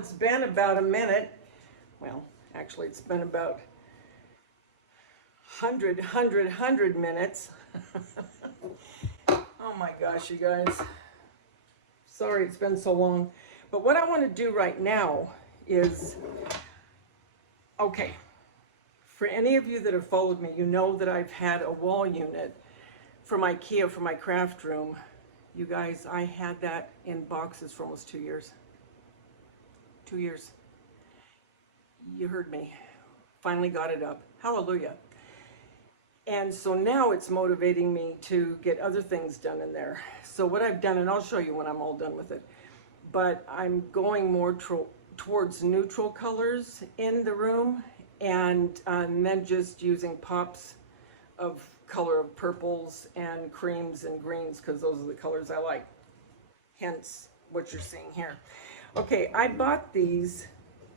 it's been about a minute. Well, actually it's been about 100 minutes. Oh my gosh, you guys. Sorry it's been so long. But what I want to do right now is, okay, for any of you that have followed me, you know that I've had a wall unit from IKEA for my craft room. You guys, I had that in boxes for almost 2 years. 2 years. You heard me. Finally got it up. Hallelujah. And so now it's motivating me to get other things done in there. So what I've done, and I'll show you when I'm all done with it, but I'm going more towards neutral colors in the room, and then just using pops of color of purples and creams and greens, because those are the colors I like. Hence what you're seeing here. Okay, I bought these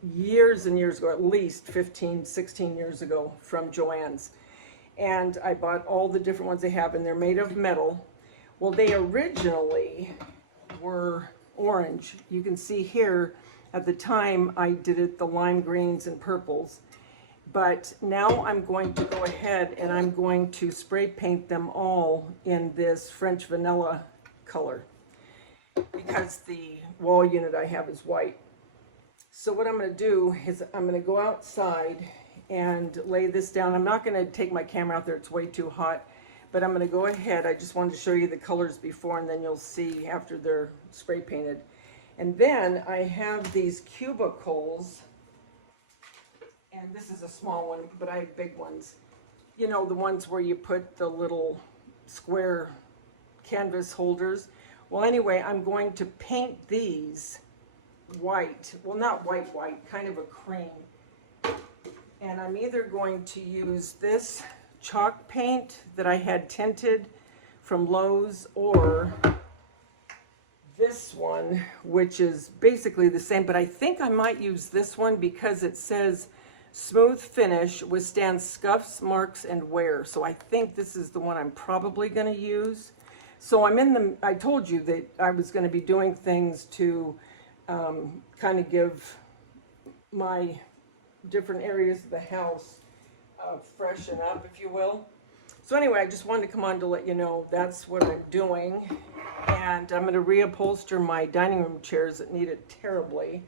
years and years ago, at least 15, 16 years ago from Joann's. And I bought all the different ones they have, and they're made of metal. Well, they originally were orange. You can see here, at the time I did it the lime greens and purples. But now I'm going to go ahead and I'm going to spray paint them all in this French vanilla color, because the wall unit I have is white. So what I'm going to do is I'm going to go outside and lay this down. I'm not going to take my camera out there, it's way too hot, but I'm going to go ahead. I just wanted to show you the colors before, and then you'll see after they're spray painted. And then I have these cubicles, and this is a small one, but I have big ones. You know, the ones where you put the little square canvas holders. Well, anyway, I'm going to paint these white. Well, not white, kind of a cream. And I'm either going to use this chalk paint that I had tinted from Lowe's, or this one, which is basically the same, but I think I might use this one because it says smooth finish, withstands scuffs, marks, and wear. So I think this is the one I'm probably going to use. So I told you that I was going to be doing things to kind of give my different areas of the house freshen up, if you will. So anyway, I just wanted to come on to let you know that's what I'm doing. And I'm going to reupholster my dining room chairs that need it terribly,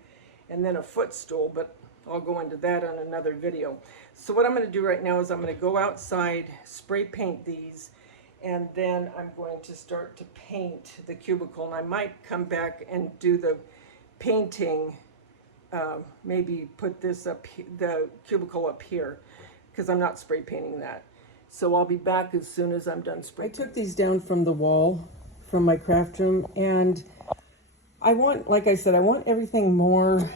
and then a footstool, but I'll go into that on another video. So what I'm going to do right now is I'm going to go outside, spray paint these, and then I'm going to start to paint the cubicle. And I might come back and do the painting, maybe put this up, the cubicle up here, because I'm not spray painting that. So I'll be back as soon as I'm done spraying. I took these down from the wall from my craft room, and I want, like I said, I want everything more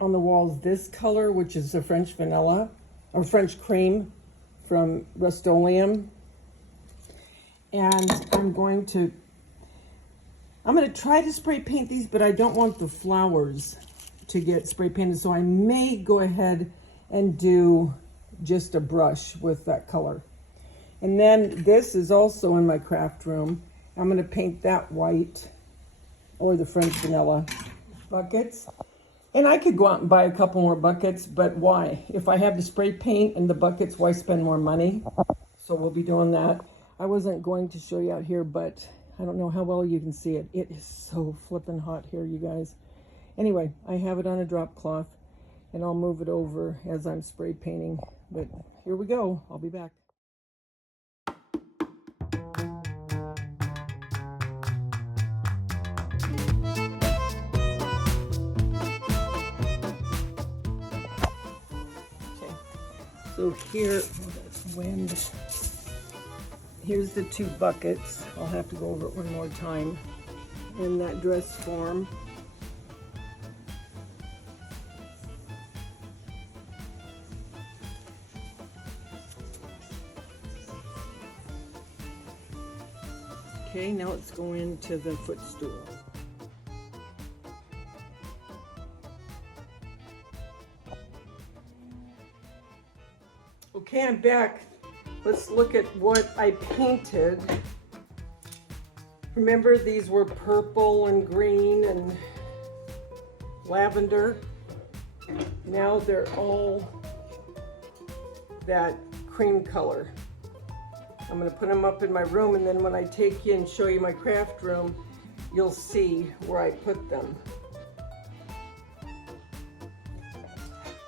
on the walls this color, which is the French vanilla or French cream from Rust-Oleum. And I'm going to try to spray paint these, but I don't want the flowers to get spray painted, so I may go ahead and do just a brush with that color. And then this is also in my craft room. I'm going to paint that white, or the French vanilla buckets. And I could go out and buy a couple more buckets, but why? If I have the spray paint and the buckets, why spend more money? So we'll be doing that. I wasn't going to show you out here, but I don't know how well you can see it. It is so flippin' hot here, you guys. Anyway, I have it on a drop cloth, and I'll move it over as I'm spray painting. But here we go. I'll be back. Okay, so here, oh, that's wind. Here's the two buckets. I'll have to go over it one more time in that dress form. Okay, now let's go into the footstool. Okay, I'm back. Let's look at what I painted. Remember, these were purple and green and lavender. Now they're all that cream color. I'm going to put them up in my room, and then when I take you and show you my craft room, you'll see where I put them.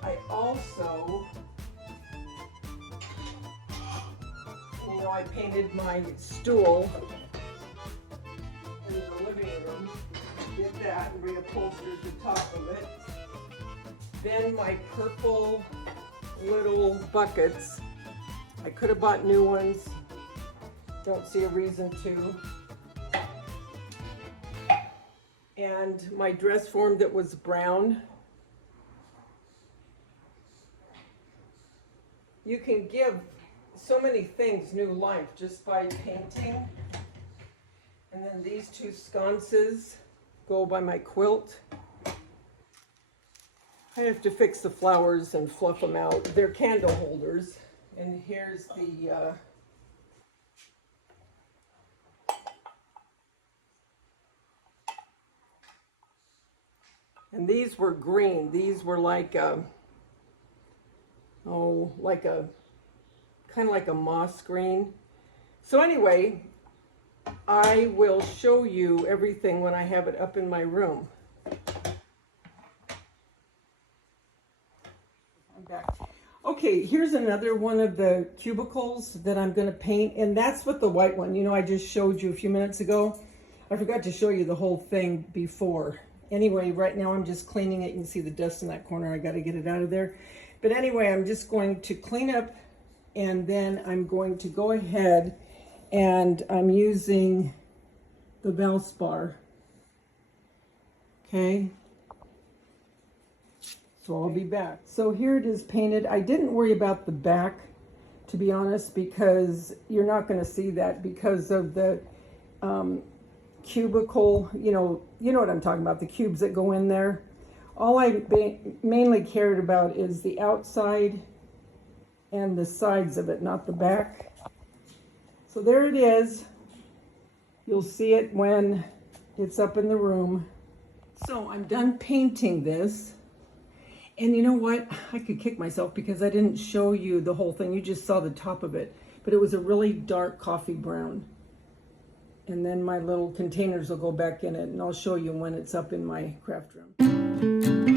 I also, you know, I painted my stool in the living room. Did that and reupholstered the top of it. Then my purple little buckets. I could have bought new ones. Don't see a reason to. And my dress form that was brown. You can give so many things new life just by painting. And then these two sconces go by my quilt. I have to fix the flowers and fluff them out. They're candle holders. And here's the and these were green. These were like kind of like a moss green. So anyway, I will show you everything when I have it up in my room. I'm back. Okay, here's another one of the cubicles that I'm going to paint, and that's with the white one. You know, I just showed you a few minutes ago. I forgot to show you the whole thing before. Anyway, right now I'm just cleaning it. You can see the dust in that corner. I got to get it out of there. But anyway, I'm just going to clean up, and then I'm going to go ahead and I'm using the Valspar. Okay. So I'll be back. So here it is painted. I didn't worry about the back, to be honest, because you're not going to see that because of the cubicle, you know what I'm talking about, the cubes that go in there. All I mainly cared about is the outside and the sides of it, not the back. So there it is. You'll see it when it's up in the room. So I'm done painting this. And you know what? I could kick myself because I didn't show you the whole thing. You just saw the top of it. But it was a really dark coffee brown. And then my little containers will go back in it, and I'll show you when it's up in my craft room.